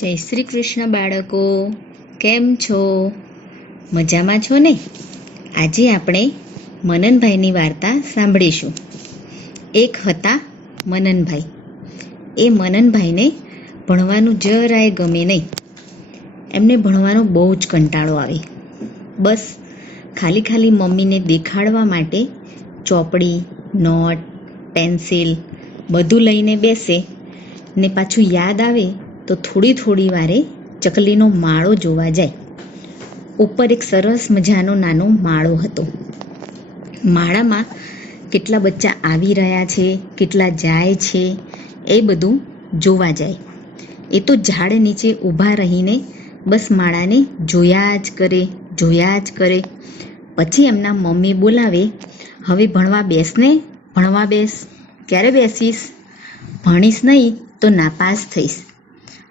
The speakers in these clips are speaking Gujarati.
જય શ્રી કૃષ્ણ બાળકો, કેમ છો? મજામાં છો ને? આજે આપણે મનનભાઈની વાર્તા સાંભળીશું. એક હતા મનનભાઈ. એ મનનભાઈને ભણવાનું જરાય ગમે નહીં. એમને ભણવાનો બહુ જ કંટાળો આવે. બસ ખાલી મમ્મીને દેખાડવા માટે ચોપડી, નોટ, પેન્સિલ બધું લઈને બેસે ને પાછું યાદ આવે તો થોડી વારે ચકલીનો માળો જોવા જાય. ઉપર એક સરસ મજાનો નાનો માળો હતો. માળામાં કેટલા બચ્ચા આવી રહ્યા છે, કેટલા જાય છે, એ બધું જોવા જાય. એ તો ઝાડ નીચે ઊભા રહીને બસ માળાને જોયા જ કરે. પછી એમના મમ્મી બોલાવે, હવે ભણવા બેસ ને, ભણવા બેસ. ક્યારે બેસીશ? ભણીશ નહીં તો નાપાસ થઈશ.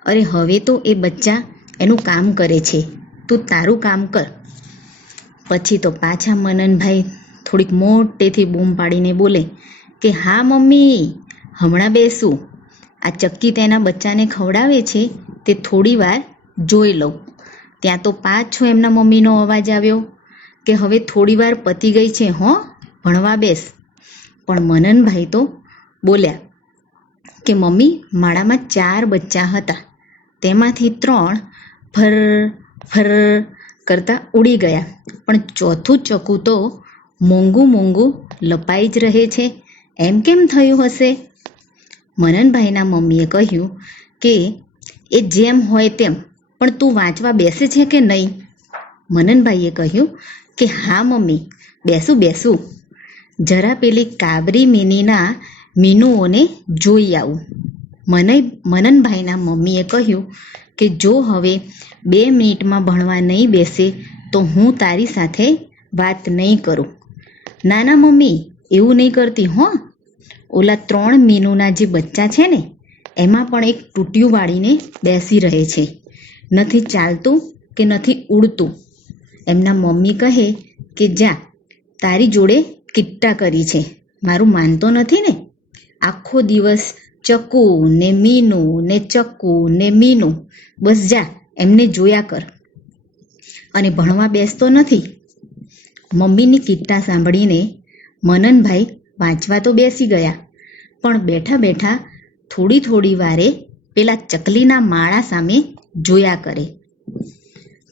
અરે હવે તો એ બચ્ચા એનું કામ કરે છે, તું તારું કામ કર. પછી તો પાછા મનનભાઈ થોડીક મોટેથી બૂમ પાડીને બોલે કે હા મમ્મી, હમણાં બેસું. આ ચક્કી તેના બચ્ચાને ખવડાવે છે તે થોડી વાર જોઈ લઉં. ત્યાં તો પાછો એમના મમ્મીનો અવાજ આવ્યો કે હવે થોડી વાર પતી ગઈ છે, હો, ભણવા બેસ. પણ મનનભાઈ તો બોલ્યા કે મમ્મી, માળામાં 4 બચ્ચા હતા, તેમાંથી 3 ફર કરતા ઉડી ગયા, પણ ચોથું ચકું તો મોંઘું લપાઈ જ રહે છે, એમ કેમ થયું હશે? મનનભાઈના મમ્મીએ કહ્યું કે એ જેમ હોય તેમ, પણ તું વાંચવા બેસે છે કે નહીં? મનનભાઈએ કહ્યું કે હા મમ્મી, બેસું. જરા પેલી કાબરી મિનીના મીનુઓને જોઈ આવું. મનનભાઈના મમ્મીએ કહ્યું કે જો હવે 2 મિનિટમાં ભણવા નહીં બેસે તો હું તારી સાથે વાત નહીં કરું. ના મમ્મી, એવું નહીં કરતી હો. ઓલા 3 મીનુના જે બચ્ચા છે ને, એમાં પણ એક ટૂટિયું વાળીને બેસી રહે છે, નથી ચાલતું કે નથી ઉડતું. એમના મમ્મી કહે કે જા, તારી જોડે કિટ્ટા કરી છે, મારું માનતો નથી ને. આખો દિવસ ચકુ ને મીનું ને ચક્કુ ને મીનું, બસ જા એમને જોયા કર અને ભણવા બેસતો નથી. મમ્મીની કિટ્ટા સાંભળીને મનનભાઈ વાંચવા તો બેસી ગયા, પણ બેઠા થોડી વારે પેલા ચકલીના માળા સામે જોયા કરે.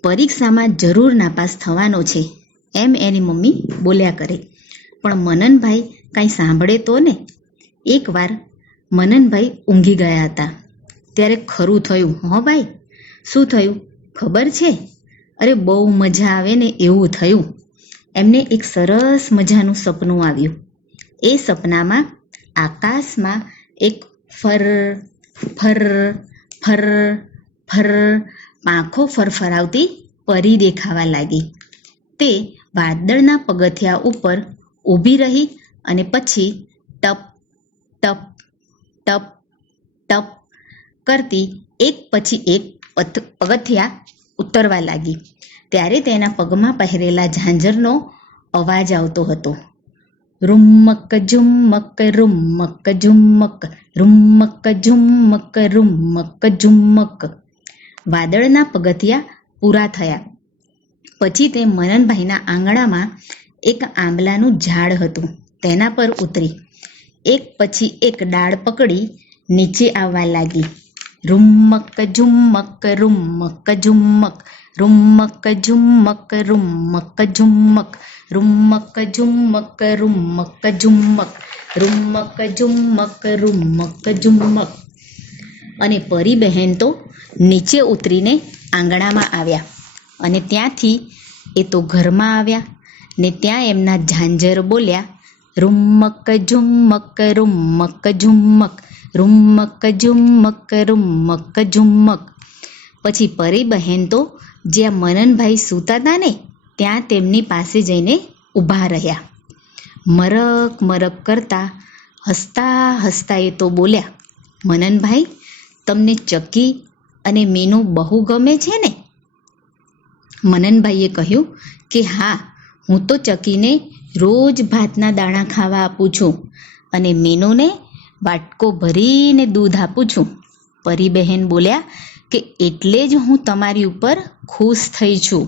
પરીક્ષામાં જરૂર નાપાસ થવાનો છે એમ એની મમ્મી બોલ્યા કરે. પણ મનનભાઈ કાંઈ સાંભળે તો ને. એકવાર મનનભાઈ ઊંઘી ગયા હતા, ત્યારે ખરું થયું. હો ભાઈ, શું થયું ખબર છે? અરે બહુ મજા આવે ને એવું થયું. એમને એક સરસ મજાનું સપનું આવ્યું. એ સપનામાં આકાશમાં એક ફર પાંખો ફરફરાવતી પરી દેખાવા લાગી. તે વાદળના પગથિયા ઉપર ઊભી રહી અને પછી ટપ ટપ ટપ ટપ કરતી એક પછી એક પગથિયા ઉતરવા લાગી. ત્યારે તેના પગમાં પહેરેલા ઝાંઝરનો અવાજ આવતો હતો. રૂમક ઝુમક રૂમક ઝુમક રૂમક ઝુમક રૂમક ઝુમક. વાદળના પગથિયા પૂરા થયા પછી તે મનનભાઈના આંગણામાં એક આંબલાનું ઝાડ હતું, તેના પર ઉતરી એક પછી એક ડાળ પકડી નીચે આવવા લાગી. રૂમક ઝુમક રૂમક ઝુમક રૂમક ઝુમક રૂમક ઝુમક રૂમક ઝુમક રૂમક ઝુમક રૂમક ઝુમક રૂમક ઝુમક. અને પરી બહેન તો નીચે ઉતરીને આંગણામાં આવ્યા અને ત્યાંથી એ તો ઘરમાં આવ્યા ને ત્યાં એમના ઝાંઝર બોલ્યા, રૂમક ઝુમક રૂમક ઝુમક રૂમક ઝુમક રૂમક ઝુમક. પછી પરી બહેન તો જ્યાં મનનભાઈ સૂતા હતા ને, ત્યાં તેમની પાસે જઈને ઊભા રહ્યા. મરક કરતા હસતા એ તો બોલ્યા, મનનભાઈ, તમને ચક્કી અને મીનું બહુ ગમે છે ને? મનનભાઈએ કહ્યું કે હા, હું તો ચક્કીને રોજ ભાતના દાણા ખાવા આપું છું અને મીનુને વાટકો ભરીને દૂધ આપું છું. પરી બહેન બોલ્યા કે એટલે જ હું તમારી ઉપર ખુશ થઈ છું.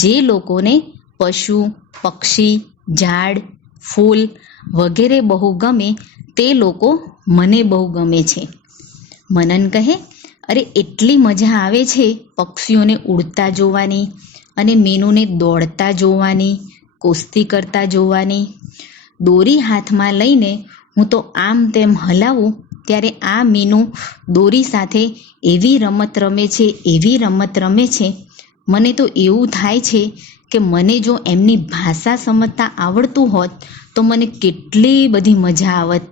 જે લોકોને પશુ, પક્ષી, ઝાડ, ફૂલ વગેરે બહુ ગમે તે લોકો મને બહુ ગમે છે. મનન કહે, અરે એટલી મજા આવે છે પક્ષીઓને ઉડતા જોવાની અને મીનુને દોડતા જોવાની, કુસ્તી કરતા જોવાની. દોરી હાથમાં લઈને હું તો આમ તેમ હલાવું ત્યારે આ મીનુ દોરી સાથે એવી રમત રમે છે, એવી રમત રમે છે, મને તો એવું થાય છે કે મને જો એમની ભાષા સમજતા આવડતું હોત તો મને કેટલી બધી મજા આવત.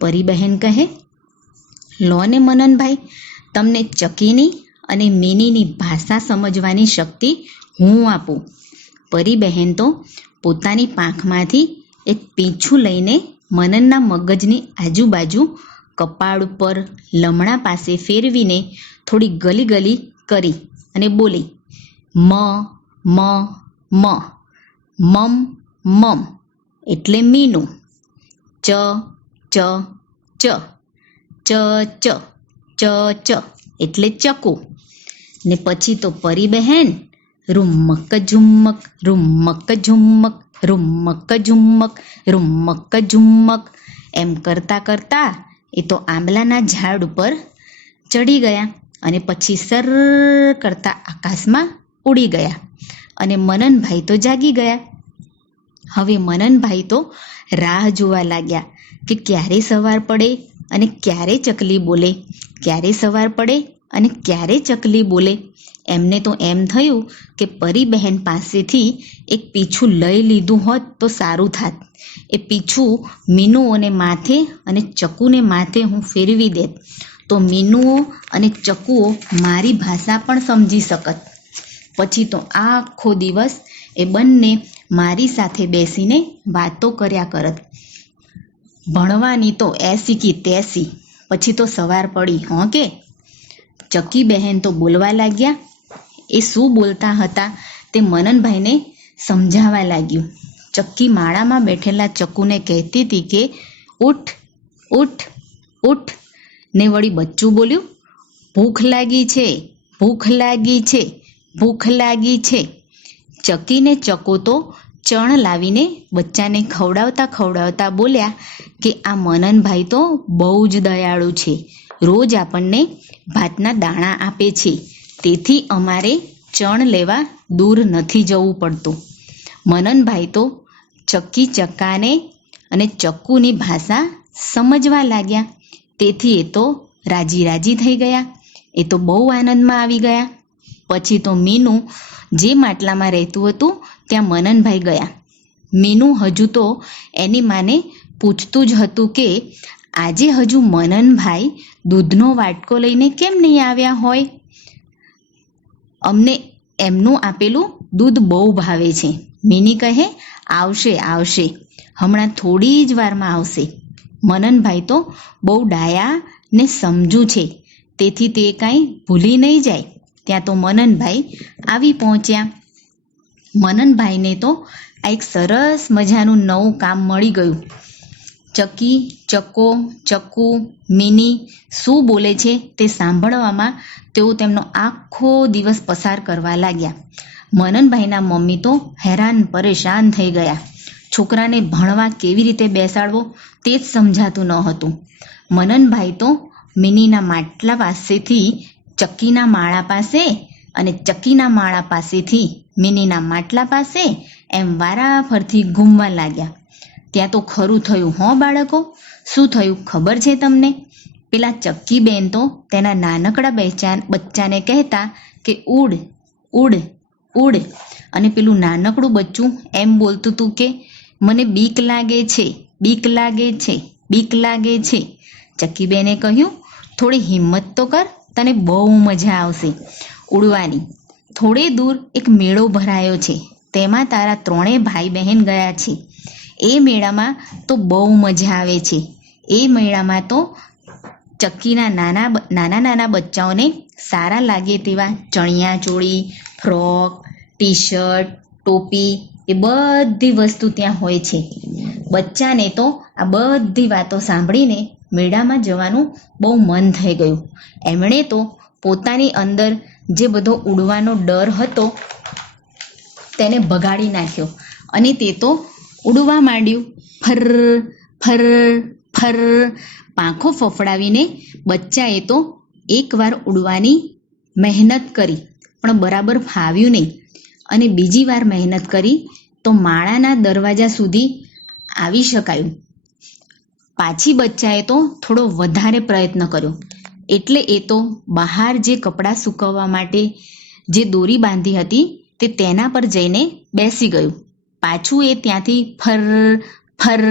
પરી બહેન કહે, લો ને મનનભાઈ, તમને ચકીની અને મીનીની ભાષા સમજવાની શક્તિ હું આપું. પરી બહેન તો પોતાની પાંખમાંથી એક પીંછું લઈને મનનના મગજની આજુબાજુ કપાળ ઉપર લમણા પાસે ફેરવીને થોડી ગલી ગલી કરી અને બોલી, મ મ મ, મમ મમ એટલે મીનું, ચ ચ ચ, ચ ચ, ચ ચ એટલે ચકુ. ને પછી તો પરી બહેન રૂમક ઝુમ્મક, રૂમક ઝુમ્મક, રૂમક ઝુમ્મક, રૂમક ઝુમ્મક એમ કરતા કરતા એ તો આંબલાના ઝાડ ઉપર ચડી ગયા અને પછી સર કરતા આકાશમાં ઉડી ગયા અને મનનભાઈ તો જાગી ગયા. હવે મનનભાઈ તો રાહ જોવા લાગ્યા કે ક્યારે સવાર પડે અને ક્યારે ચકલી બોલે, ક્યારે સવાર પડે અને ક્યારે ચકલી બોલે. એમને તો એમ થયું કે પરી બહેન પાસેથી એક પીછું લઈ લીધું હોત તો સારું થાત. એ પીછું મીનુઓને માથે અને ચકુને માથે હું ફેરવી દેત તો મીનુઓ અને ચકુઓ મારી ભાષા પણ સમજી શકત. પછી તો આખો દિવસ એ બંને મારી સાથે બેસીને વાતો કર્યા કરત. ભણવાની તો એસી કી તેસી. પછી તો સવાર પડી હોં કે. ચકી બહેન તો બોલવા લાગ્યા. એ શું બોલતા હતા તે મનનભાઈને સમજાવવા લાગ્યું. ચક્કી માળામાં બેઠેલા ચકુને કહેતી હતી કે ઉઠ ઉઠ ઉઠ, ને વળી બચ્ચું બોલ્યું, ભૂખ લાગી છે, ભૂખ લાગી છે, ભૂખ લાગી છે. ચકીને ચકો તો ચણ લાવીને બચ્ચાને ખવડાવતા ખવડાવતા બોલ્યા કે આ મનનભાઈ તો બહુ જ દયાળુ છે, રોજ આપણને ભાતના દાણા આપે છે, તેથી અમારે ચણ લેવા દૂર નથી જવું પડતું. મનનભાઈ તો ચક્કી ચક્કાને અને ચક્કુની ભાષા સમજવા લાગ્યા, તેથી એ તો રાજી રાજી થઈ ગયા. એ તો બહુ આનંદમાં આવી ગયા. પછી તો મીનુ જે માટલામાં રહેતું હતું ત્યાં મનનભાઈ ગયા. મીનુ હજુ તો એની માને પૂછતું જ હતું કે આજે હજુ મનનભાઈ દૂધનો વાટકો લઈને કેમ નહીં આવ્યા હોય? અમને એમનું આપેલું દૂધ બહુ ભાવે છે. મીની કહે, આવશે આવશે, હમણાં થોડી જ વારમાં આવશે. મનનભાઈ તો બહુ ડાયા ને સમજુ છે, તેથી તે કાંઈ ભૂલી નહીં જાય. ત્યાં તો મનનભાઈ આવી પહોંચ્યા. મનનભાઈને તો આ એક સરસ મજાનું નવું કામ મળી ગયું. ચકી, ચકો, ચકુ, મીની શું બોલે છે તે સાંભળવામાં તેઓ તેમનો આખો દિવસ પસાર કરવા લાગ્યા. મનનભાઈના મમ્મી તો હેરાન પરેશાન થઈ ગયા. છોકરાને ભણવા કેવી રીતે બેસાડવો તે જ સમજાતું ન હતું. મનનભાઈ તો મીનીના માટલા પાસેથી ચક્કીના માળા પાસે અને ચક્કીના માળા પાસેથી મીનીના માટલા પાસે એમ વારાફરતી ઘૂમવા લાગ્યા. ત્યાં તો ખરું થયું હો બાળકો. શું થયું ખબર છે તમને? પેલા ચક્કી બેન તો તેના નાનકડા બચ્ચાને કહેતા કે ઉડ ઉડ ઉડ, અને પેલું નાનકડું બચ્ચું એમ બોલતું હતું કે મને બીક લાગે છે, બીક લાગે છે, બીક લાગે છે. ચક્કી બેને કહ્યું, થોડી હિંમત તો કર, તને બહુ મજા આવશે ઉડવાની. થોડે દૂર એક મેળો ભરાયો છે, તેમાં તારા ત્રણેય ભાઈ બહેન ગયા છે. એ મેળામાં તો બહુ મજા આવે છે. એ મેળામાં તો ચક્કીના નાના બચ્ચાઓને સારા લાગે તેવા chaniya choli, frock, T shirt, ટોપી એ બધી વસ્તુ ત્યાં હોય છે. બચ્ચાને તો આ બધી વાતો સાંભળીને મેળામાં જવાનું બહુ મન થઈ ગયું. એમણે તો પોતાની અંદર જે બધો ઉડવાનો ડર હતો તેને ભગાડી નાખ્યો અને તે તો ઉડવા માંડ્યું. ફર ફર ફર પાંખો ફફડાવીને બચ્ચાએ તો એકવાર ઉડવાની મહેનત કરી પણ બરાબર ફાવ્યું નહીં અને બીજી વાર મહેનત કરી તો માળાના દરવાજા સુધી આવી શકાયું. પાછી બચ્ચાએ તો થોડો વધારે પ્રયત્ન કર્યો એટલે એ તો બહાર જે કપડાં સૂકવવા માટે જે દોરી બાંધી હતી તે તેના પર જઈને બેસી ગયું. પાછું એ ત્યાંથી ફર ફર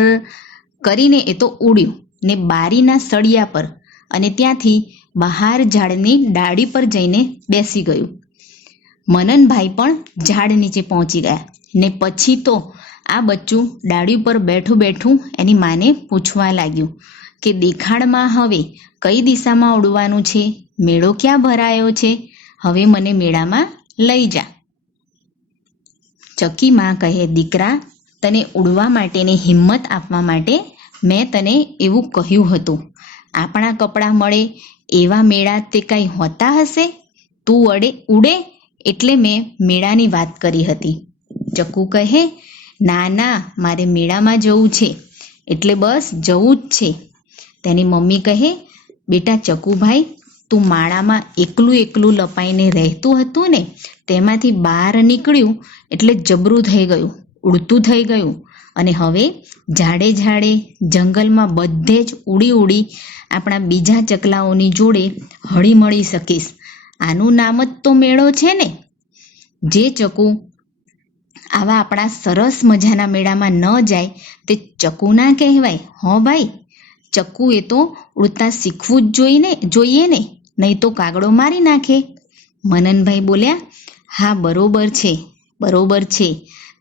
કરીને એ તો ઉડ્યું ને બારીના સળિયા પર અને ત્યાંથી બહાર ઝાડની ડાળી પર જઈને બેસી ગયું. મનનભાઈ પણ ઝાડ નીચે પહોંચી ગયા ને પછી તો આ બચ્ચું ડાળી પર બેઠું બેઠું એની માને પૂછવા લાગ્યું કે દેખાડમાં હવે કઈ દિશામાં ઉડવાનું છે? મેળો ક્યાં ભરાયો છે? હવે મને મેળામાં લઈ જા. ચકી માં કહે, દીકરા, તને ઉડવા માટેની હિંમત આપવા માટે મેં તને એવું કહ્યું હતું. આપણા કપડાં મળે એવા મેળા તે કંઈ હોતા હશે? તું ઉડે એટલે મેં મેળાની વાત કરી હતી. ચકુ કહે, ના ના, મારે મેળામાં જવું છે એટલે બસ જવું જ છે. તેની મમ્મી કહે, બેટા ચકુભાઈ, તું માળામાં એકલું એકલું લપાઈને રહેતું હતું ને, તેમાંથી બહાર નીકળ્યું એટલે જબરું થઈ ગયું, ઉડતું થઈ ગયું અને હવે ઝાડે ઝાડે જંગલમાં બધે જ ઉડી ઉડી આપણા બીજા ચકલાઓની જોડે હળી મળી શકીશ. આનું નામ જ તો મેળો છે ને. જે ચકુ આવા આપણા સરસ મજાના મેળામાં ન જાય તે ચકુ ના કહેવાય. હો ભાઈ, ચકુ એ તો ઉડતા શીખવું જ જોઈએ ને, નહીં તો કાગડો મારી નાખે. મનનભાઈ બોલ્યા, હા, બરોબર છે,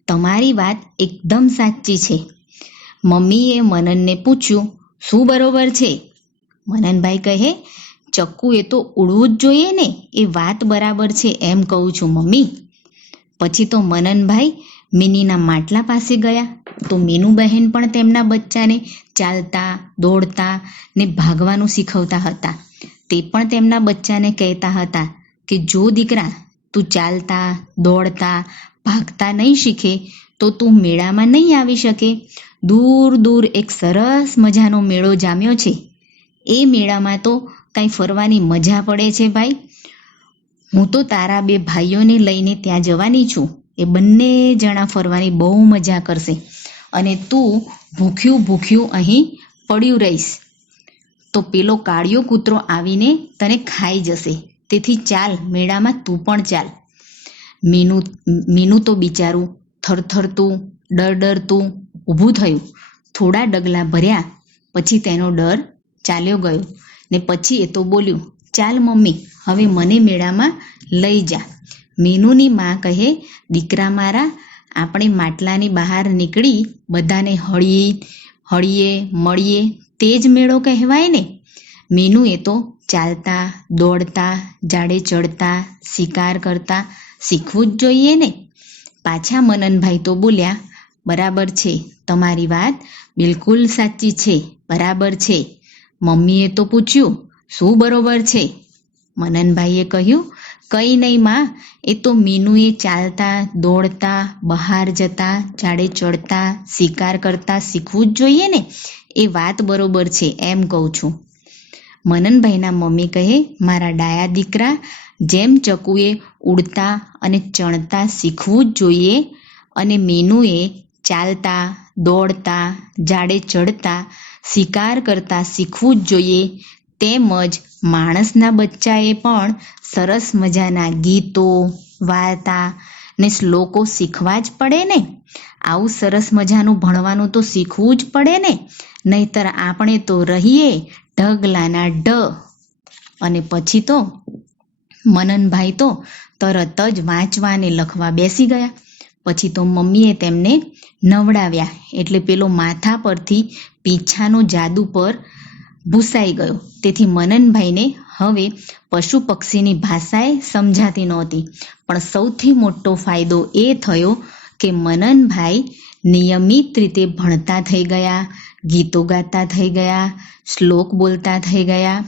તમારી વાત એકદમ સાચી છે. મમ્મીએ મનનને પૂછ્યું, શું બરોબર છે? મનનભાઈ કહે, ચક્કુ એ તો ઉડવું જ જોઈએ ને, એ વાત બરાબર છે એમ કહું છું મમ્મી. પછી તો મનનભાઈ મિનીના માટલા પાસે ગયા તો મીનુ બહેન પણ તેમના બચ્ચાને ચાલતા, દોડતા ને ભાગવાનું શીખવતા હતા. તે પણ તેમના બચ્ચાને કહેતા હતા કે જો દીકરા, તું ચાલતા, દોડતા, ભાગતા નહીં શીખે તો તું મેળામાં નહીં આવી શકે. દૂર દૂર એક સરસ મજાનો મેળો જામ્યો છે. એ મેળામાં તો કાંઈ ફરવાની મજા પડે છે ભાઈ. હું તો તારા બે ભાઈઓને લઈને ત્યાં જવાની છું. એ બંને જણા ફરવાની બહુ મજા કરશે અને તું ભૂખ્યું અહીં પડ્યું રહીશ તો પેલો કાળિયો કૂતરો આવીને તને ખાઈ જશે. તેથી ચાલ, મેળામાં તું પણ ચાલ. મીનુ તો બિચારું થરથરતું, ડરતું ઊભું થયું. થોડા ડગલા ભર્યા પછી તેનો ડર ચાલ્યો ગયો ને પછી એ તો બોલ્યું, ચાલ મમ્મી, હવે મને મેળામાં લઈ જા. મીનુની માં કહે, દીકરા મારા, આપણે માટલાની બહાર નીકળી બધાને હળીએ મળીએ તે જ મેળો કહેવાય ને. મીનુએ તો ચાલતા, દોડતા, ઝાડે ચડતા, શિકાર કરતા શીખવું જ જોઈએ ને. પાછા મનનભાઈ તો બોલ્યા, બરાબર છે, તમારી વાત બિલકુલ સાચી છે, બરાબર છે. મમ્મીએ તો પૂછ્યું, શું બરોબર છે? મનનભાઈએ કહ્યું, કંઈ નહીં માં, એ તો મીનુએ ચાલતા, દોડતા, બહાર જતા, ઝાડે ચડતા, શિકાર કરતા શીખવું જ જોઈએ ને. એ વાત બરોબર છે એમ કહું છું. મનનભાઈના મમ્મી કહે, મારા ડાયા દીકરા, જેમ ચકુએ ઉડતા અને ચણતા શીખવું જ જોઈએ અને મીનુએ ચાલતા, દોડતા, ઝાડે ચડતા, શિકાર કરતા શીખવું જ જોઈએ, તેમજ માણસના બચ્ચાએ પણ સરસ મજાના ગીતો, વાર્તા ને શ્લોકો શીખવા જ પડે ને. આવું સરસ મજાનું ભણવાનું તો શીખવું જ પડે ને, નહીતર આપણે તો રહીએ ઢગલાના ઢ. અને પછી તો મનનભાઈ તો તરત જ વાંચવા અને લખવા બેસી ગયા. પછી તો મમ્મીએ તેમને નવડાવ્યા એટલે પેલો માથા પરથી પીંછાનો જાદુ પર ભૂસાઈ ગયો. તેથી મનનભાઈને હવે પશુ પક્ષીની ભાષાએ સમજાતી નહોતી. પણ સૌથી મોટો ફાયદો એ થયો કે મનનભાઈ નિયમિત રીતે ભણતા થઈ ગયા, ગીતો ગાતા થઈ ગયા, શ્લોક બોલતા થઈ ગયા.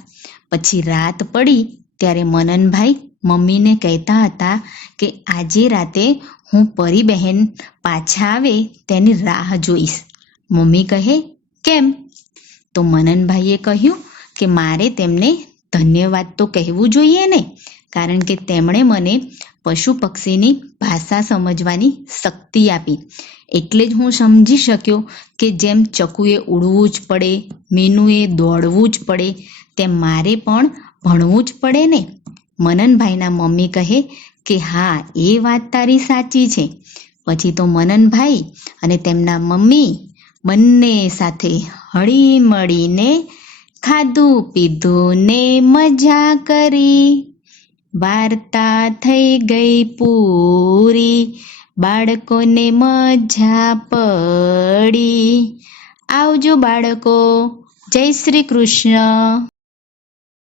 પછી રાત પડી ત્યારે મનનભાઈ મમ્મીને કહેતા હતા કે આજે રાતે હું પરી બહેન પાછા આવે તેની રાહ જોઈશ. મમ્મી કહે, કેમ? તો મનનભાઈએ કહ્યું કે મારે તેમને ધન્યવાદ તો કહેવું જોઈએ ને, કારણ કે તેમણે મને પશુ પક્ષીની ભાષા સમજવાની શક્તિ આપી. એટલે જ હું સમજી શક્યો કે જેમ ચકુએ ઉડવું જ પડે, મીનુએ દોડવું જ પડે, તેમ મારે પણ ભણવું જ પડે ને. મનનભાઈના મમ્મી કહે કે હા, એ વાત તારી સાચી છે. પછી તો મનનભાઈ અને તેમના મમ્મી બંને સાથે હળી મળીને ખાધું પીધું ને મજા કરી. વાર્તા થઈ ગઈ પૂરી, બાળકોને મજા પડી. આવજો બાળકો. જય શ્રી કૃષ્ણ.